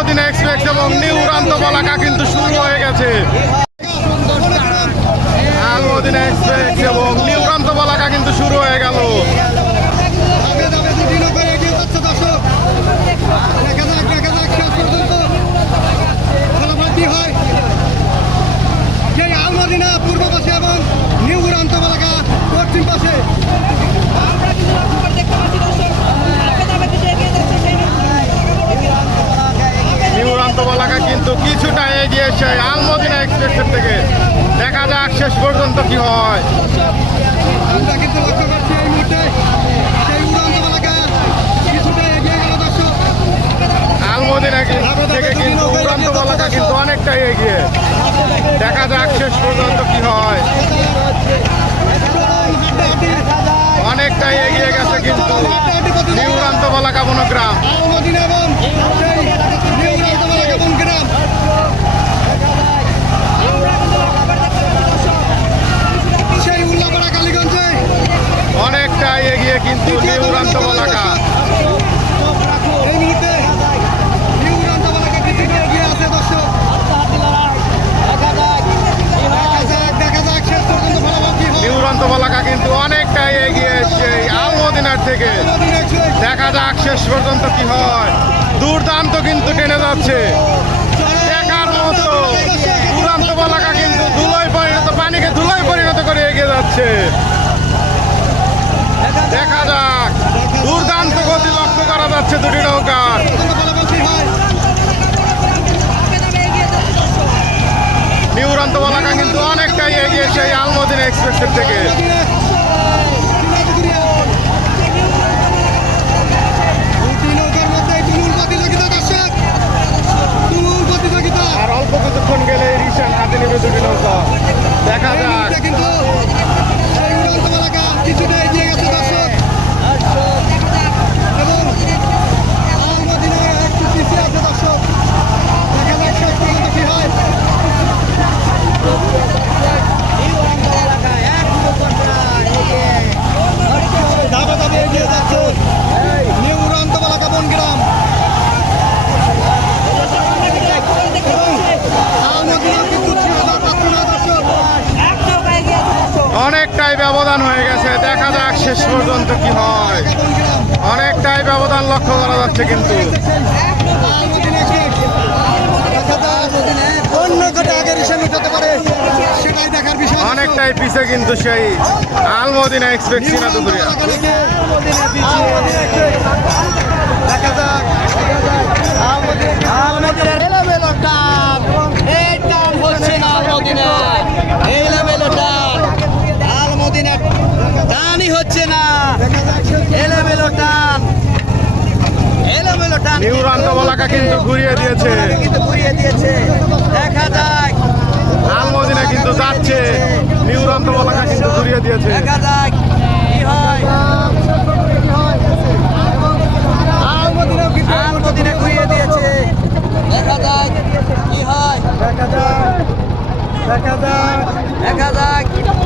Al Madina express এবং new উড়ান্ত Balaka কিন্তু শুরু হয়ে গেছে। আলমদিনা এক্সপ্রেস এবং নিউ উড়ান্ত বলাকা কিন্তু শুরু হয়ে গেল ধাপে ধাপে দুটি নৌকা এগিয়ে যাচ্ছে দর্শক দেখা যাক দেখা যাক শেষ পর্যন্ত ফলাফল কি হয় সেই আলমাদিনা পূর্ব পাশে এবং নিউ উড়ান্ত এলাকা পশ্চিম পাশে আমরা কিছু খবর দেখতে পাচ্ছি দর্শক ধাপে ধাপে কিছু এগিয়ে যাচ্ছে সেই নিউ উড়ান্ত বলাকা কিন্তু কিছুটা এগিয়ে সেই এক্সপ্রেসের থেকে। দেখা যাক শেষ পর্যন্ত কি হয়। আমরা কিন্তু লক্ষ্য করছি এই মুহূর্তে সেই উড়ান্ত এলাকা কিছুটা এগিয়ে গেল দর্শক। আলমদিনা থেকে কিন্তু উড়ান্ত বলাকা কিন্তু অনেকটাই এগিয়ে। দেখা যাক শেষ পর্যন্ত কি হয়। অনেকটাই এগিয়ে গেছে কিন্তু। নিউ উড়ান্ত বলাকা বনগ্রাম আলমদিনা এবং সেই নিউ উড়ান্ত এলাকা বনগ্রাম সেই উল্লাপাড়া কালীগঞ্জে অনেকটাই এগিয়ে কিন্তু নিউ উড়ান্ত বলাকা এই মুহূর্তে নিউ উড়ান্ত এলাকা কিছুটা এগিয়ে আছে দর্শক দেখা যাক দেখা যাক শেষ পর্যন্ত ফলাফল কি হয় নিউ উড়ান্ত বলাকা। কিন্তু অনেকটাই এগিয়ে সেই আলমদিনার থেকে। দেখা যাক শেষ পর্যন্ত কি হয়। দুর্দান্ত কিন্তু টেনে যাচ্ছে দেখার মতো উড়ান্ত বলাকা কিন্তু ধুলোয় পরিণত পানিকে ধুলোয় পরিণত করে এগিয়ে যাচ্ছে দেখা যাক দুর্দান্ত গতি লক্ষ্য করা যাচ্ছে দুটি নৌকার ফলাফল কি হয় নিউ উড়ান্ত বলাকা কিন্তু অনেকটাই এগিয়ে সেই আলমদিনা এক্সপ্রেসের থেকে দুটি নৌকার মধ্যে তুমুল প্রতিযোগিতা দর্শক তুমুল প্রতিযোগিতা আর অল্প কিছুক্ষণ গেলে রিসেন্ট হাতে নেবে দুটি নৌকা দেখা এই যাক মুহূর্তে কিন্তু সেই উড়ান্ত এলাকা কিছুটা এগিয়ে গেছে দর্শক এবং আলমদিনা একটু পিছিয়ে আছে দর্শক দেখা যাক শেষ পর্যন্ত কি হয় ধাপে ধাপে এগিয়ে যাচ্ছে নিউ উড়ান্ত এলাকা বনগ্রাম আলমদিনা কিন্তু ছিড়াবার পাত্র না দর্শক অনেকটাই ব্যবধান হয়ে গেছে দেখা যাক শেষ পর্যন্ত কি হয়? অনেকটাই ব্যবধান লক্ষ্য করা যাচ্ছে কিন্তু। অনেকটাই পিছে কিন্তু সেই আলমদিনা এক্সপ্রেস দুপুরিয়া দেখা যাক এলোমেলো টান এই টান হচ্ছে না আলমদিনা এলোমেলো টান আলমদিনা টানই হচ্ছে না। এলোমেলো টান। এলোমেলো টান নিউরান্ত বলাকা কিন্তু ঘুরিয়ে দিয়েছে। কিন্তু ঘুরিয়ে দিয়েছে। দেখা যাক। আলমদিনা কিন্তু যাচ্ছে। নিউরান্ত বলাকা কিন্তু ঘুরিয়ে দিয়েছে। দেখা যাক কি হয়। আলমদিনা ঘুরিয়ে দিয়েছে। দেখা যাক কি হয়। দেখা যাক দেখা যাক দেখা যাক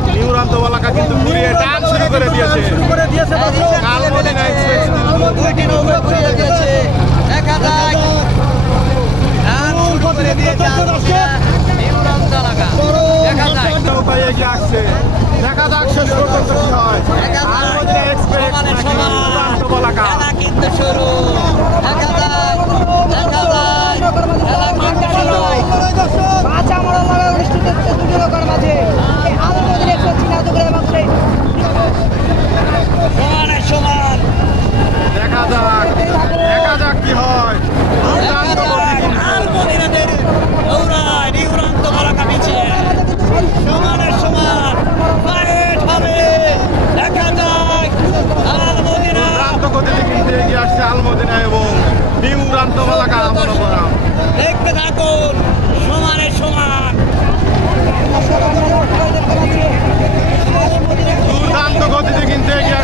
নিউরান্ত বলাকা কিন্তু ঘুরিয়ে টান শুরু করে দিয়েছে। শুরু করে দিয়েছে এক্সপ্রেস ঘুরিয়ে দিয়েছে। দেখা যাক টান শুরু করে দিয়েছে আলমদিনা নিউরান্ত এলাকা দেখা যাক নৌকা এগিয়ে আসছে দেখা যাক শেষ পর্যন্ত কি হয় আলমদিনা এক্সপ্রেস সমানে নাকি সমান নিউরান্ত বলাকা খেলা কিন্তু শুরু দেখা যাক দেখা যাক খেলা কিন্তু শুরু মাছ আমরা লড়াই অনুষ্ঠিত হচ্ছে দুটি লোকের মাঝে এই আলমদির একশো চিনাদুগুলো এবং সেই সমানে সমান দেখা যাক দেখা যাক কি হয় দুর্দান্ত গতি কিন্তু আলমদিনাদের দৌড়ায় নিউরান্ত বলাকা পিছে সমানের সমান ফাইট হবে দেখা যাক আলমদিনা দুর্দান্ত গতিতে কিন্তু এগিয়ে আসছে আলমদিনা এবং নিউরান্ত বলাকা মনোবরাম দেখতে থাকুন সমানের সমান। দুর্দান্ত গতিতে কিন্তু এগিয়ে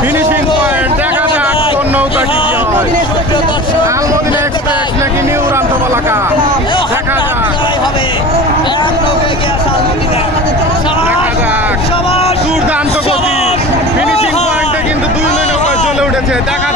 ফিনিশিং পয়েন্ট দেখা যাক কোন নৌকা কি আলমদিন এক্সপ্রেস নাকি নিউ রান্তবালাকা দেখা যাক। দেখা যাক। দুর্দান্ত গতি। ফিনিশিং পয়েন্টে কিন্তু দুই নৌকায় চলে উঠেছে। দেখা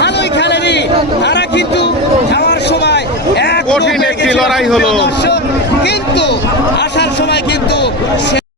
ভালোই খেলেনি তারা কিন্তু যাওয়ার সময় এক কঠিন একটি লড়াই হলো। কিন্তু আসার সময় কিন্তু